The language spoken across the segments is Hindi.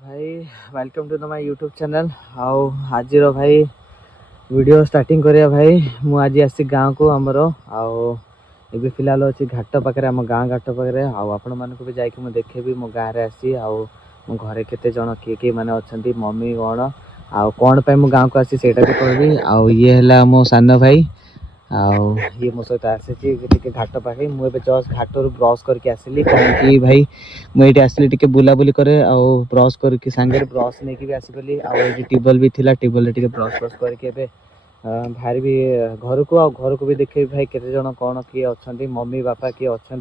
भाई welcome to the my YouTube channel. आओ आज भाई वीडियो स्टार्टिंग करिया भाई। मु आज आसी गाँव को आमर आओ ये फिलहाल अच्छी घाट पाखे आम गाँ घाट पाखे आपण मानक भी जाकि मुझे देखेबी मो गाँव में आसी आओ मो घरे केते जन किए किए मैंने अच्छा मम्मी कौन आउ कौन पे मु गाँव को आसी सेटा भी कहबी। आउ ये है मो सान भाई आउ ये मो सहित आसी घाट पाखे मुझे जस्ट घाट रू ब्रश करके आसली कहीं भाई मुझे आसली टे बुलाबुली करे आउ ब्रश करके सांगे ब्रश नहीं भी आसगली आउ ट्यूबवेल भी थिला ट्यूबवेल टे ब्रश ब्रश करके बाहर भी घर को भी देखे भाई केते जन कौन किए अच्छा मम्मी बापा किए अच्छा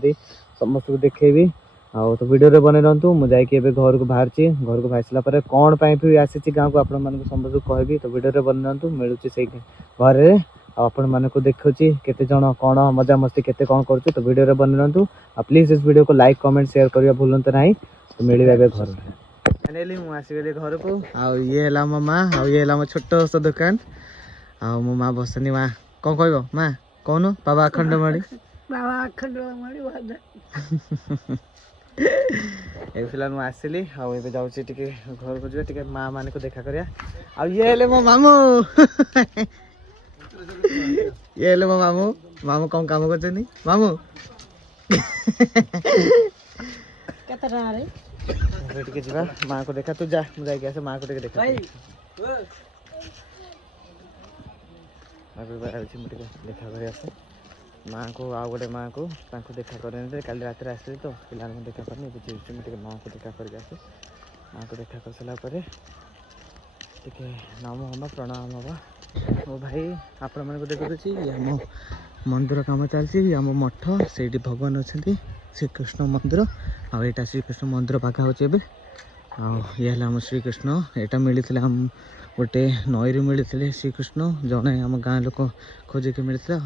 समस्त को देखेबी। आउ तो वीडियो रे बने रहतु मुझे घर को बाहर घर को बाहर सारा कौन भी आसी गाँव को आपण मानक समस्त कहबी। तो वीडियो रे बने रहतु मिलूँ से घर आपण मानक देखुची केते जन कौन मजा मस्ती केते कौन करूँ। तो वीडियो रे बने रहतु प्लीज इस वीडियो को लाइक कमेंट शेयर करवा भूलते ना। तो मिले घर फाइनली मुझे आसगली घर को आउ ये है मो माँ आउ ये है मो छोट सा दुकान आउ मो माँ बसनी माँ कौन कह माँ कौन बाबा अखंडमणि ए फिलहाल मुझे आसली आउ जाऊँगी घर को जी माँ मान को देखा करिया। आ ये है मो मामू ये हेलो मो मामू मामू कौन काम कर मामू के जा माँ को देखा तू जा मुझे माँ को देखा देखा कर आसे माँ को आउ गोटे माँ को देखा कर काली रात आसली तो पिला देखा करनी मुझे माँ को देखा करके आसे माँ को देखा कर सारा टे नाम हम प्रणाम हवा। ओ भाई आपण मन को देखुची आम मंदिर काम चलती आम मठ से भगवान अच्छा श्रीकृष्ण मंदिर आईटा श्रीकृष्ण मंदिर पाखा हो ये आम श्रीकृष्ण यहाँ मिलते आम गोटे नई रू मिलते श्रीकृष्ण जड़े आम गाँ लोक खोजिक मिलता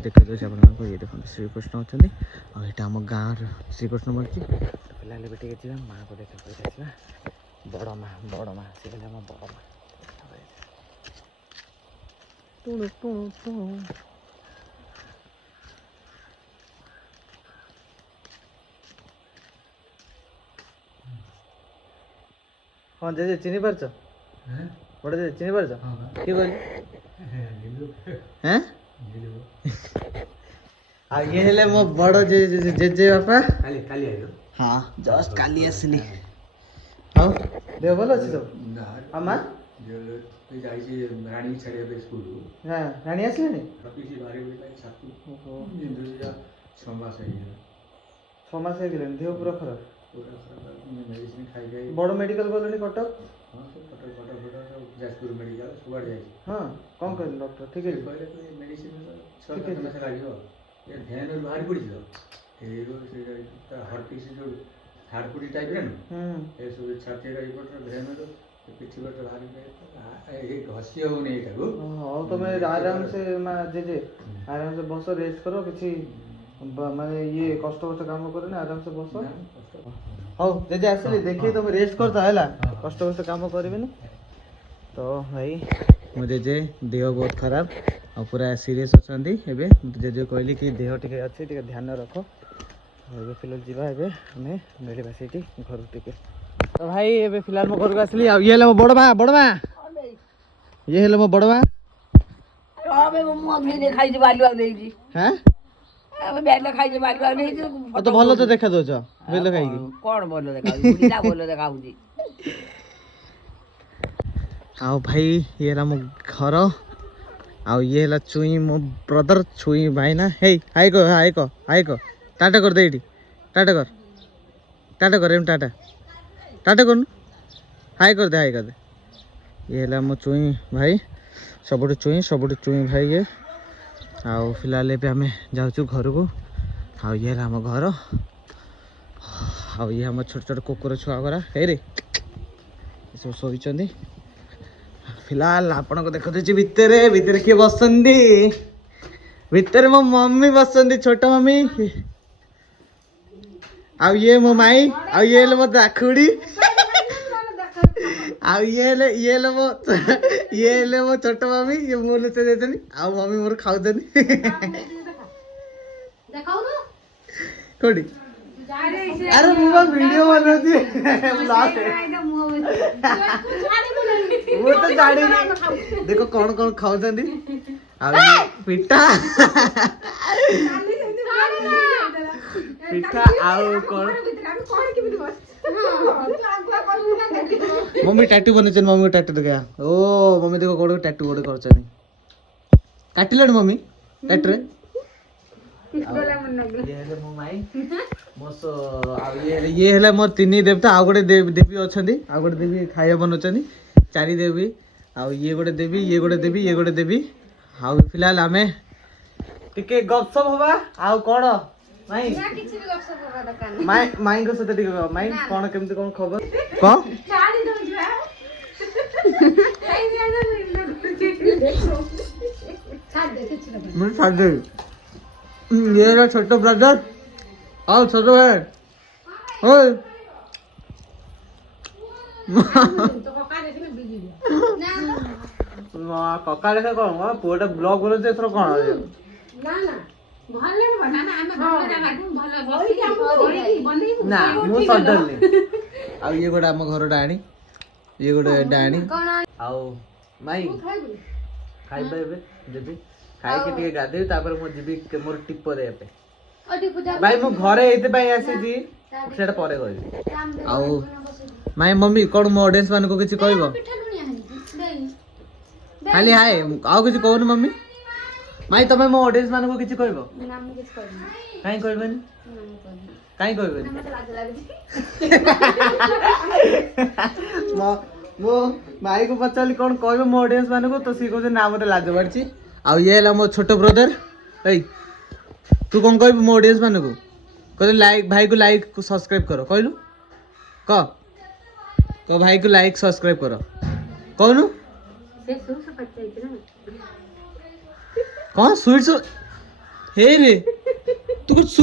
देखा ये देखो श्रीकृष्ण अच्छा यहाँ आम गाँव श्रीकृष्ण मिलती। फिलहाल भी जी माँ को देखा बड़ माँ से आम बड़ माँ हाँ जे चिन्ह पार्छ बड़ा जे चिन्ह पार्छ किए कहली आ ये हेले मो बड़ जे बापा काली आइलो हाँ जस्ट काली आसली हाँ देह भल अच्छे सब हाँ माँ रानी छाड़े स्कूल हाँ रानी आसले छमास देह पूरा खराब बड़ मेडिकल गले कटक जाजपुर मेडिकल सुबाड़ जाए हाँ कौन कहले डॉक्टर ठीक है मेडिसिन 6 मास लगे ध्यान बाहर पड़ी हर्टिस जो हाड़पुड़ी टाइप रे ए सब छाती रिपोर्ट ध्यान पिठी बट बाहर घसी होनी हाँ तुम आराम से जे आराम से बस रेस्ट करो किसी माने ये कष्ट कष्ट काम करे ना आराम से बस हाँ जे आसली देखिए तुम रेस्ट करता है कष्ट कष्ट काम करें। तो भाई मुझे जे देह बहुत खराब और पूरा सीरीयस अच्छा जे कहली कि देह टे अच्छे ध्यान रख फिलहाल जीवा हमें मिलवा से घर टे। तो भाई ये फिलहाल मो घर को आसली ये हेले मो बड़ माँ ये हेले मो बड़ माँ तो भल तो देखा दौच बेल खाई कौन भल देखा आओ भाई ये है मो घर आउ ये है चुई मो ब्रदर चुई भाई ना हे हाई को टाटा कर दे टाटा कर एम टाटा कर हाई कर दे ये है मो चुई भाई सबुठ चुई भाई ये आउ फिलहाल ए आम जाऊँ घर को आउ ये आम घर आउ ये आम छोट छोट कुकुर छुआ गरा हे रे सब शोचती फिलहाल आपण को देख दे भितर किए बसंती भितर मो मम्मी बसंती छोट मम्मी आउ ये मो माई आउ ये मो दाखुड़ी आउ ये मो छोट मम्मी ये मो लुचे देतनी आउ मम्मी मोर खाउतनी कोडी अरे मुझे वीडियो बनाती ମୁଁ ତ ଜାଣିନି ଦେଖ କଣ କଣ ଖାଉଛନ୍ତି ଆଉ ପିଠା ପିଠା ଆଉ କଣ मम्मी टैटू बने मम्मी को टैटू देखा ओ मम्मी देखो गोड़ टैटू गोड़ कर काटिले मम्मी टैटू रे ये हेले मो माई मो सो आ ये हेले मोर तीन देवता आ गोटे देवी अछंती आ गोटे देवी खाया बनौछंती चारि देवी आ ये गोटे देवी ये गोटे देवी ये गोटे देवी आ फिलहाल आमे टिके गपसप होबा आ कोन माई ना किछि भी गपसप होबा दरकार माई माई को सते टिके माई कोन केमती कोन खबर को चारि दो जुआ मैं छाड़ दे ये रहा छोटो ब्रदर आओ छोटो है ओए कका देखा कौन पुअटा ब्लॉग बोलो जे एथरो कोन ना ना भले बना ना हम भले भले बसी ना मु सडनली आ ये गोडा हम घर डाणी ये गोडे डाणी आउ माई खाइबे बे देबी खाइ के टिके गादे तापर मो जीबी मोर टिप्पो दे पे भाई मो घरे एते पई आसी जी सेटा परे कहबी आउ माई मम्मी कोन मो ऑडियंस मान को किछि कहबो खाली हाय आउ किछि कहू मम्मी माई तमे मो ऑडियंस मान को किछि कहबो ना मु किछि कहबो काई कहबेनी काई कहबेनी मो माई को पचाली कोन कहबो मो ऑडियंस मान को तो सी को ना मते लाज बाड़ची आ ये हला मो छोटो ब्रदर ए तू कोन कहबो मो ऑडियंस मान को कहले लाइक भाई को लाइक सब्सक्राइब करो कहलु क तो भाई को लाइक सब्सक्राइब करो कहनु से सुस पचाई ना कौन स्वीट्स हे रे तू कुछ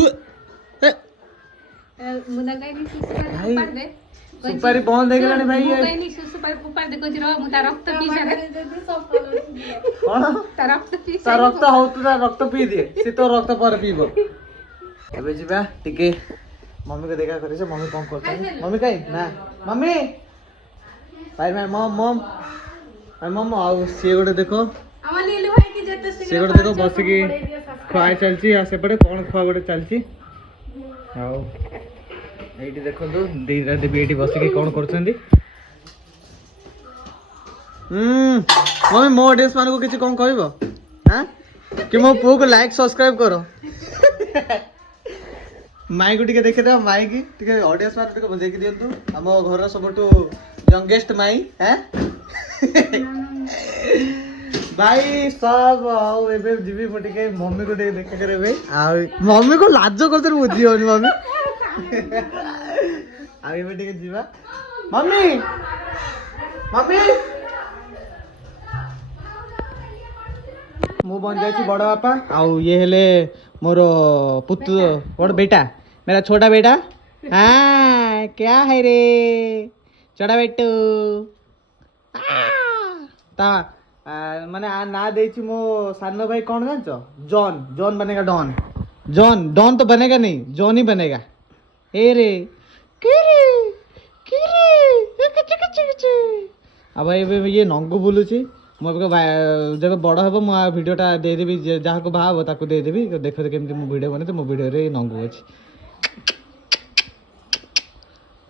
मुदा कहीं सुपारी पड़ दे सुपारी बंद दे गलानी भाई ये कहीं सुपारी ऊपर देखो जरो मुता रक्त पी जा कोन ता रक्त पी ता रक्त हो तू ता रक्त पी दे से तो रक्त पर पीबो एबे जिबा टिके मम्मी को देखा करे मम्मी कौन करछ मम्मी काई ना मम्मी भाई मैं मम मम मम आउ से गोटे देखो हमर नीलू भाई की जते से गोटे देखो बस की खाय चलची आ से पड़े कोन खवा गोटे चलची आउ एठी देखो तो दीरा देवी एठी बस की कोन करछंदी मम्मी मो ऑडियंस मान को किछ कोन कहबो हां कि मो पो को लाइक सब्सक्राइब करो माई को टिके देखे दे माई की टिके ऑडियंस मान टिके बजेकी दियंतु हम घर सबटू यंगेस्ट माई हैं भाई सब आओ एबे जीवी पटिके मम्मी को देखे करे बे आ मम्मी को लाज करते बुझी होनी मम्मी आ एबे टिके जीवा मम्मी मम्मी मु बन जाई छी बड़ बापा आ ये हेले मोर पुत्र बड़ बेटा मेरा छोटा बेटा हां क्या है रे छोटा बेटू ता माने ना देछि मो सानो भाई कौन जानछो जॉन जॉन बनेगा डॉन जॉन डॉन तो बनेगा नहीं जॉन ही बनेगा ए रे के रे अब ये नंगू बोलुची मो जब बड़ हे मो वीडियोटा दे देबी जहाँ को बाहा ताको दे देबी देखो केमती मो वीडियो बने तो मो वीडियो रे नंगू अछि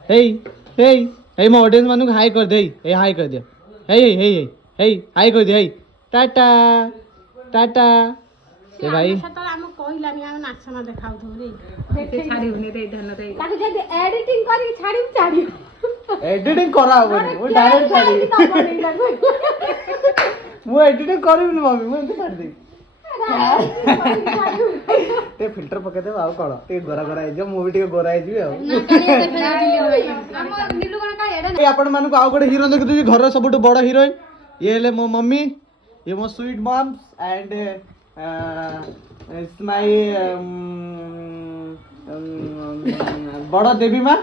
हे मो ऑडियंस मानु हाई कर दे हे हाई कर दे हे हाई कर दे हे टाटा टाटा ए भाई सतल हम कहिलानी हम नाचना देखाउ थो रे देखे छाड़ीउनी रे धन रे ताके जदी एडिटिंग करी छाड़ी एडिटिंग करा होबनी वो डायरेक्ट छाड़ी वो एडिटिंग करबिनी मम्मी मैं एंत छाड़ दे ते फिल्टर पके दे आ कोन ते गोरा गोरा हे जो मूवी टे गोरा हे जी आ ना कालिया भाई हम नीलू कोन का एडा ए आपण मानु को आ गोटे हीरो देख दू घर सबटु बड़ हीरोइन ये हेले मो मम्मी ये मो sweet moms and it's my बड़ देवी मां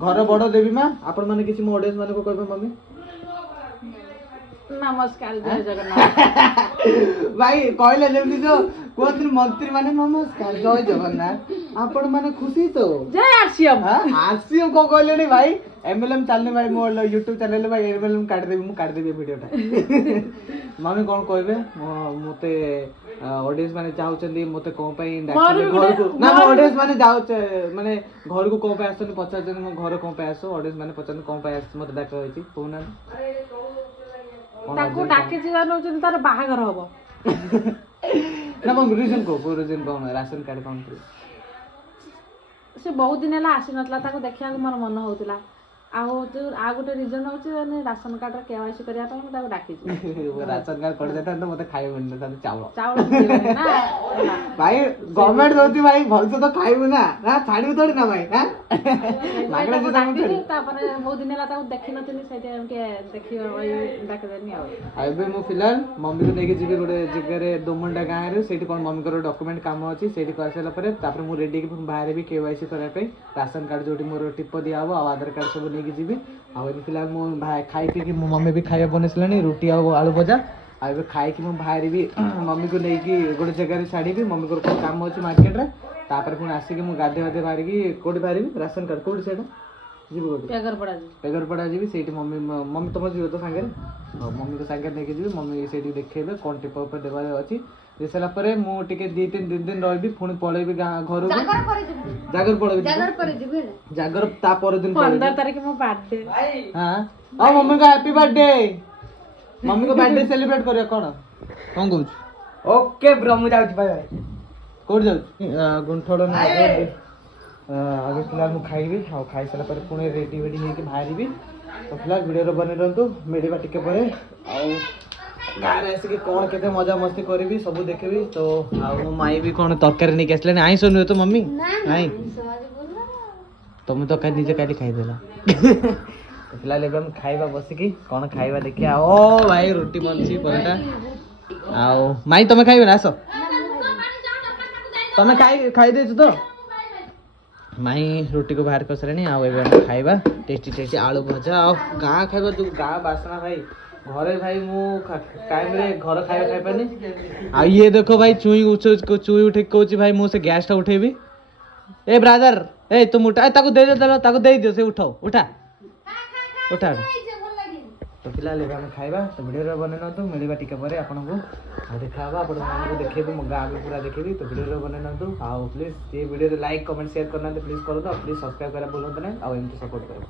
घर बड़ देवी मां आपण माने किछि मो ऑडियंस माने को कहबे मम्मी नमस्कार जय जगन्नाथ भाई कहले जेमती जो कहते मंत्री माने नमस्कार जय जगन्नाथ आपण माने खुशी तो जय आरसीएम आरसीएम को कहले नहीं भाई एमएलएम चलने भाई मोर यूट्यूब चैनल भाई एमएलएम काट देबी वीडियोटा मम्मी कोन कहबे मते ऑडियंस माने चाहउचंदी मते को पई डाके घर को ना ऑडियंस माने जाउच माने घर को को पे आसनी पचार मो घर को पे आसो ऑडियंस माने पचार को पे आस मते डाके होइची कोना ताको डाके जिवा नउचन तार बाहागर हबो ना मो रीजन कोन राशन कार्ड कोन से बहुत दिन है आसी नतला ताको देखिया मोर मन होतला आ गोटे रिजन होची राशन कार्ड रे केवाईसी करिया पय मते डाकी राशन कार्ड कर देता तो मते खाइ बन देता चावल चावल दिबे ना भाई गवर्नमेंट दोती भाई भलसे तो खाइबु ना छाड़िबु थोड़ी ना भाई हां लागला जे दाम थोड़ी तापरे बहुत दिन है ताको देखि नतनी सेते के देखियो डाके देनी आ एबे मो फिलहाल मम्मी को लेके जीबी गोटे जगह रे दोमंडा गां रे सेठी कोन मम्मी को डॉक्यूमेंट काम अछि सेठी कर सेला परे तापर मु रेडी के बाहर भी केवाईसी करा पे राशन कार्ड जोटी मोर टिप दिया हो आधार कार्ड सब लेके जीबी आ फिलहाल मो भाई खाई पी मो मम्मी भी खाइबा बनेसलानी रोटी आ आलू भजा आ खाई कि मो बाहर भी मम्मी को लेके गोटे जगह रे छाड़ी भी मम्मी को काम अछि मार्केट रे तापर पुन आसी कि मु गाधे गाधे बाहर की कोडी बाहर भी राशन कार्ड कोडी सेटा जीबी गोटी पेगर पड़ा जीबी सेठी मम्मी मम्मी तुम जीव तो सांगे मम्मी को सांगे लेके जीबी मम्मी सेठी देखेबे कोन टिप ऊपर देबा अछि देसला परे मु टिके 2-3 दिन रहबी पुनी पळेबी घर को जागर पड़े जीबी जागर ता पर दिन 15 तारिख मो बर्थडे हां आ मम्मी का हैप्पी बर्थडे मम्मी को बर्थडे सेलिब्रेट करिया कोन कहू ओके ब्रो मु जाउछी बाय बाय कोड जाउछी गुंठोड़ ना आगे फिलहाल मु खाइबी आ खाइ सला पर पुनी रेडी वेडी हेके बाहरबी तो फिलहाल वीडियो रो बने रहंतु मेडिबा टिके परे आ गारे आसिक कौन केते मजा मस्ती करबी सब देखबी तो आ मो माई भी कौन तरकारी नहीं आसले आई सुनु तो मम्मी नहीं तुम तो कहीं निजे काली खाई देला तो फिलहाल एबे हम खाइबा बसिकी कौन खाइबा देखिया ओ भाई रोटी बनसी परोटा आओ माई तुम खाइबे ना आसो तुम खाई देछ तो माई रोटी को बाहर कसरेनी आ एबे हम खाइबा टेस्टी आलू भजा आ गां खाइबा जो गां बासना भाई घरे भाई मु टाइम रे घर खाइबा खाइ पानी आ ये देखो भाई चुई उठे कहूची भाई मु से गैस टा उठेबी ए ब्रदर ए तुम उठा ताको दे दे ताको दे दियो से उठाओ उठा तो फिलहाल हम खाइबा तो वीडियो रे बने न तो मिलबा टिके परे आपन को आ देखाबा आपन मन को देखेबी मो गां भी पूरा देखेबी तो वीडियो रे बने न तो आ प्लीज ये वीडियो रे लाइक कमेंट शेयर करना तो प्लीज करो तो प्लीज सब्सक्राइब करा बोलत नहीं आ एमटी सपोर्ट करो।